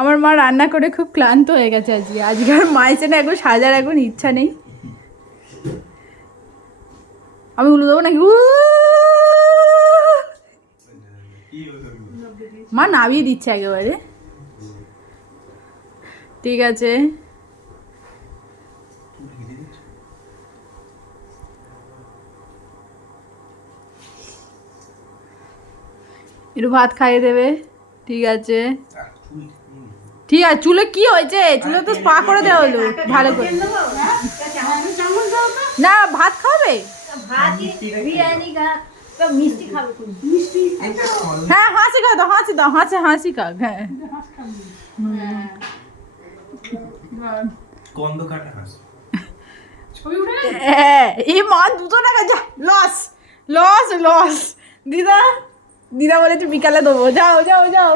আমার মা রান্না করে খুব ক্লান্ত হয়ে গেছে আজকে আর মায়ের জন্য এখন সাজার এখন ইচ্ছা নেই। আমি উলু দেবো নাকি? মা নামিয়ে দিচ্ছে একেবারে। ঠিক আছে, একটু ভাত খাইয়ে দেবে। ঠিক আছে ঠিক আছে। চুলে কি হয়েছে? চুলে তো স্পা করে দেওয়া হলো ভালো করে। না ভাত খাবে? হ্যাঁ হাসি খাও, দাও হাসি দাও, হাসি খাক। হ্যাঁ এই মা 200 টাকা যা লস লস লস। দিদা দিদা বলেছে বিকালে দেবো। যাও যাও যাও।